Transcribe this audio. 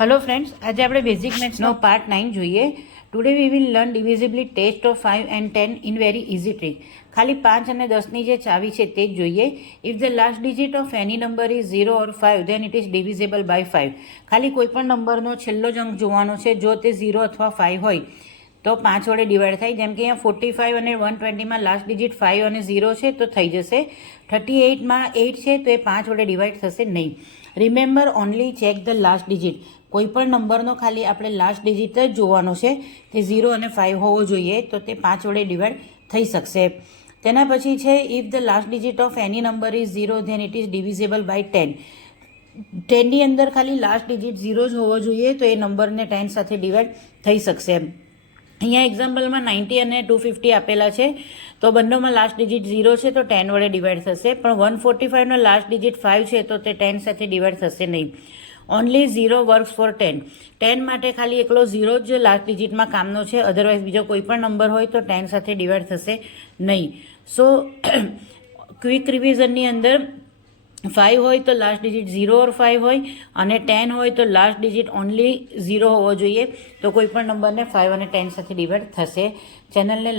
Hello friends, આજે આપણે basic મેથ્સનો part 9 જોઈએ. Today we will learn divisibility test of 5 and 10 in very easy trick. ખાલી 5 અને 10ની જે ચાવી છે તે જ જોઈએ. If the last digit of any number is 0 or 5 then it is divisible by 5. ખાલી કોઈ પણ નંબરનો છેલ્લો જ અંક જોવાનો છે. જો તે 0 અથવા 5 હોય તો 5 વડે ડિવાઈડ થાય. જેમ કે અહીંયા 45 અને 120માં લાસ્ટ ડિજિટ 5 અને 0 છે તો થઈ જશે. 38માં 8 છે તો એ 5 વડે ડિવાઈડ થશે નહીં. Remember only check the last digit. કોઈ પણ નંબરનો ખાલી આપણે લાસ્ટ ડિજિટ જ જોવાનો છે. તે 0 અને 5 હોવો જોઈએ તો તે 5 વડે ડિવાઈડ થઈ શકશે. તેના પછી છે if the last digit of any number is 0 then it is divisible by 10. 10ની અંદર ખાલી લાસ્ટ ડિજિટ 0 જ હોવો જોઈએ તો એ નંબરને 10 સાથે ડિવાઈડ થઈ શકશે. અહીંયા એક્ઝામ્પલમાં 90 અને 250 આપેલા છે તો બંનેમાં લાસ્ટ ડિજિટ 0 છે તો 10 વડે ડિવાઈડ થશે. પણ 145નો લાસ્ટ ડિજિટ 5 છે તો તે 10 સાથે ડિવાઈડ થશે નહીં. Only 0 works four 10. 10 માટે ખાલી એકલો 0 જ લાસ્ટ ડિજિટમાં કામનો છે. અધરવાઇઝ બીજો કોઈ પણ નંબર હોય તો 10 સાથે ડિવાઈડ થશે નહીં. સો ક્વિક રિવિઝનની અંદર 5 હોય તો લાસ્ટ ડિજિટ 0 ઓર 5 હોય અને 10 હોય તો લાસ્ટ ડિજિટ ઓનલી 0 હોવો જોઈએ. તો કોઈ પણ નંબરને 5 અને 10 સાથે ડિવાઈડ થશે. ચેનલને